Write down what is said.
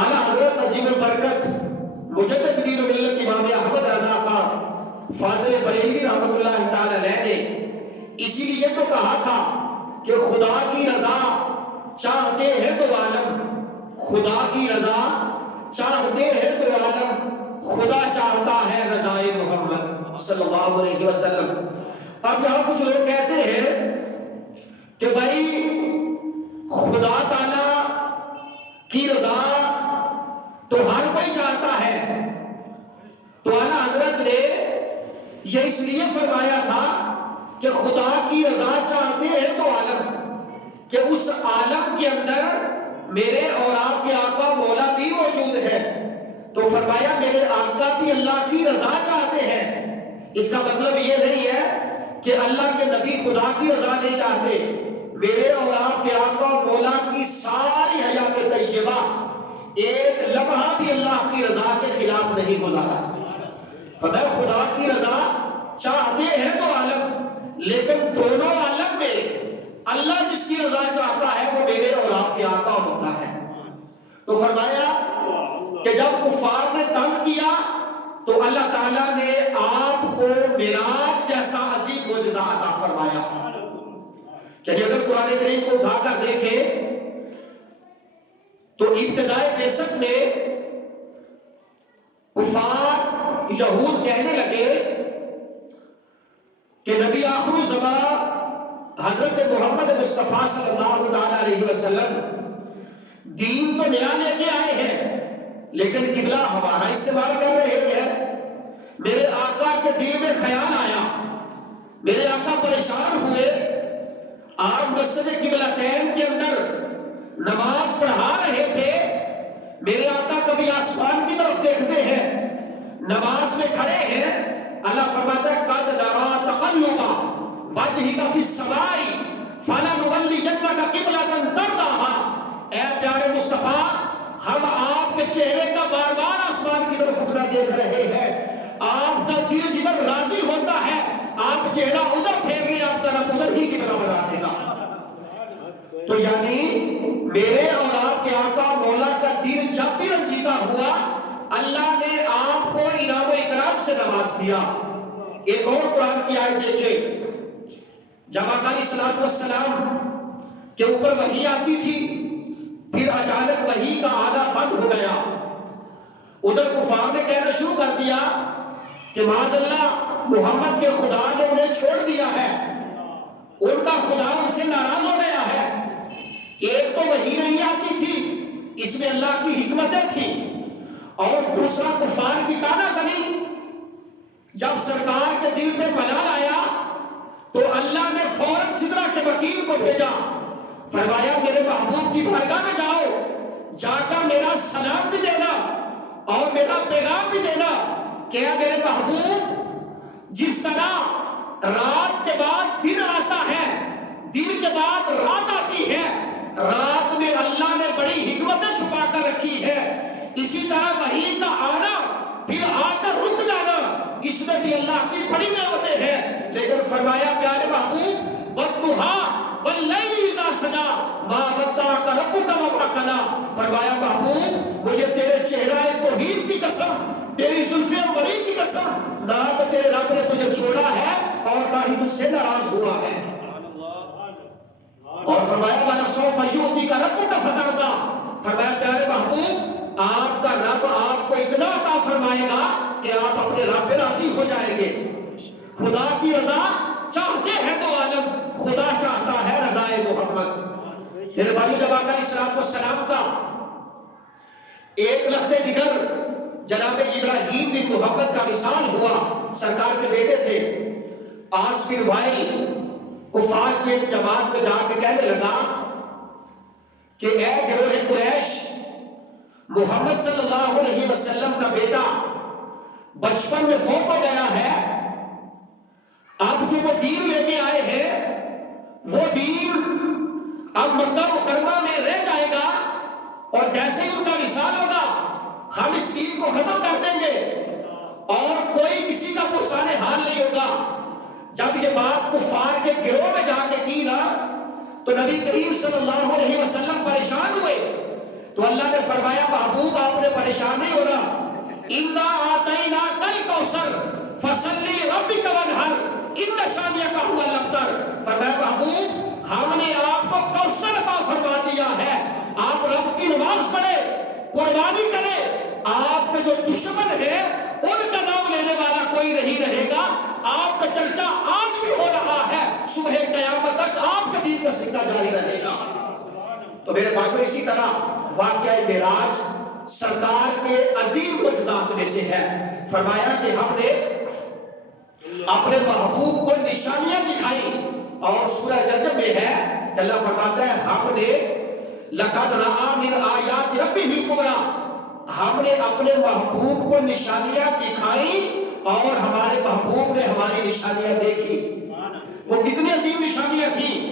اعلیٰ حضرت عظیم البرکت مجدد دین و ملت امام احمد رضا خان فاضل بریلوی رحمۃ اللہ تعالی علیہ نے اسی لیے تو کہا تھا کہ خدا کی رضا چاہتے ہیں تو عالم، خدا کی رضا چاہتے ہیں تو عالم، خدا چاہتا ہے رضائے محمد صلی اللہ علیہ وسلم۔ اب یہاں کچھ لوگ کہتے ہیں کہ بھائی خدا تعالی کی رضا تو ہر کوئی چاہتا ہے، تو اعلیٰ حضرت نے یہ اس لیے فرمایا تھا کہ خدا کی رضا چاہتے ہیں تو عالم، کہ اس عالم کے اندر میرے اور آپ کے آقا مولا بھی موجود ہے، تو فرمایا میرے آقا بھی اللہ کی رضا چاہتے ہیں۔ اس کا مطلب یہ نہیں ہے کہ اللہ کے نبی خدا کی رضا نہیں چاہتے، میرے اور آپ کے آقا مولا کی ساری حیات طیبہ ایک لمحہ بھی اللہ کی رضا کے خلاف نہیں گزارا۔ فرمایا خدا کی رضا چاہتے ہیں تو عالم، لیکن دونوں عالم میں اللہ جس کی رضا چاہتا ہے وہ میرے اور آپ کے آقا مولا ہے۔ تو فرمایا کہ جب کفار نے تنگ کیا تو اللہ تعالیٰ نے آپ کو معراج جیسا عظیم معجزہ عطا فرمایا۔ چلیے اگر قرآن کریم کو اٹھا کر دیکھیں تو ابتدائے بعثت میں کفار یہود کہنے لگے کہ نبی آخر الزمان حضرت محمد مصطفیٰ صلی اللہ علیہ وسلم دین تو نیا لے کے آئے ہیں لیکن قبلہ ہمارا استعمال کر رہے ہیں۔ میرے آقا کے دل میں خیال آیا، میرے آقا پریشان ہوئے، آپ مسجد قبلتین کے اندر نماز پڑھا رہے تھے، میرے آقا کبھی آسمان کی طرف دیکھتے ہیں، نماز میں کھڑے ہیں، اللہ فرماتا ہے قد نرا تقلب وجہک فی السماء فلنولیتک قبلۃ ترضاها۔ اے پیارے مصطفیٰ، ہم آپ کے چہرے کا بار بار آسمان کی طرف اٹھنا دیکھ رہے ہیں، آپ کا دل جدھر راضی ہوتا ہے آپ چہرہ ادھر پھیرنے آپ طرف ادھر ہی قبلہ بنا دے گا۔ تو یعنی میرے اور آپ کے آقا مولا کا دل جب بھی رنجیدہ ہوا اللہ نے آپ کو انعام و اکرام سے نواز دیا۔ ایک اور قرآن کی آیت دیکھیں، جب آقا علیہ الصلوۃ والسلام کے اوپر وحی آتی تھی پھر اچانک وحی کا آنا بند ہو گیا، ادھر کفار نے کہنا شروع کر دیا کہ معاذ اللہ محمد کے خدا نے انہیں چھوڑ دیا ہے، ان کا خدا ان سے ناراض ہو گیا ہے۔ ایک تو وحی نہیں آتی تھی، اس میں اللہ کی حکمتیں تھیں، اور دوسرا کفار کی تانا زنی۔ جب سرکار کے دل میں ملال آیا تو اللہ نے فوراً سدرہ کے وکیل کو بھیجا، فرمایا میرے محبوب کی بارگاہ میں جاؤ، جا کر میرا سلام بھی دینا اور میرا پیغام بھی دینا کہ اے میرے محبوب، جس طرح رات کے بعد دن آتا ہے، دن کے بعد رات آتی ہے، رات میں اللہ نے بڑی حکمتیں چھپا کر رکھی ہے، اسی طرح وحی کا آنا پھر آ کر رک جانا، اس میں بھی اللہ کی بڑی نعمتیں ہیں۔ لیکن فرمایا پیارے محبوب وَالضُّحَىٰ وَاللَّيْلِ إِذَا سَجَىٰ مَا وَدَّعَكَ رَبُّكَ وَمَا قَلَىٰ۔ فرمایا محبوب مجھے تیرے چہرہ توحید کی قسم، تیری زلف عنبری کی قسم، نہ تو تیرے رب نے تجھے چھوڑا ہے اور نہ ہی تجھ سے ناراض ہوا ہے۔ اور فرمایا وَلَسَوْفَ يُؤْتِيكَ رَبُّكَ فَتَرْضَىٰ۔ فرمایا پیارے محبوب آپ کا رب آپ کو اتنا عطا فرمائے گا کہ آپ اپنے رب پہ راضی ہو جائیں گے۔ خدا کی رضا چاہتے ہیں تو عالم، خدا چاہتا ہے رضائے محمد۔ میرے بھائیو، جب آقا علیہ الصلوۃ والسلام کا ایک لخت جگر جناب ابراہیم بن محمد کا وصال ہوا، سرکار کے بیٹے تھے، عاص بن وائل کفار کی ایک جماعت میں جا کے کہنے لگا کہ اے گروہ قریش، محمد صلی اللہ علیہ وسلم کا بیٹا بچپن میں فوت ہو گیا ہے، اب جو وہ دین لے کے آئے ہیں وہ دین اب مکہ مکرمہ میں رہ جائے گا، اور جیسے ہی ان کا وصال ہوگا ہم اس دین کو ختم کر دیں گے اور کوئی کسی کا پرسان حال نہیں ہوگا۔ جب یہ بات کفار کے گروہ میں جا کے کی نا تو نبی کریم صلی اللہ علیہ وسلم پریشان ہوئے، تو اللہ نے فرمایا محبوب پریشان نہیں ہونا. اِنَّا آتَيْنَاكَ الْكَوْثَرَ فَصَلِّ لِرَبِّكَ وَانْحَرْ إِنَّ شَانِئَكَ هُوَ الْأَبْتَرُ. فرمایا محبوب ہم نے آپ کو کوثر عطا فرما دیا ہے, آپ رب کی نماز پڑھے, قربانی کرے. آپ کے جو دشمن ہیں ان کا نام لینے والا کوئی نہیں رہے گا. آپ کا چرچا آج بھی ہو رہا ہے, صبح قیامت تک آپ کے دین کا سکہ جاری رہے گا. تو میرے بھائیو اسی طرح واقعہ معراج سرکار کے عظیم معجزات میں سے ہے. فرمایا کہ ہم نے اپنے محبوب کو نشانیاں دکھائی, اور سورہ نجم میں ہے کہ اللہ فرماتا ہے ہم نے لقد رأى من آیات ربہ الکبریٰ, ہم نے اپنے محبوب کو نشانیاں دکھائی اور ہمارے محبوب نے ہماری نشانیاں دیکھی. وہ کتنی عظیم نشانیاں تھیں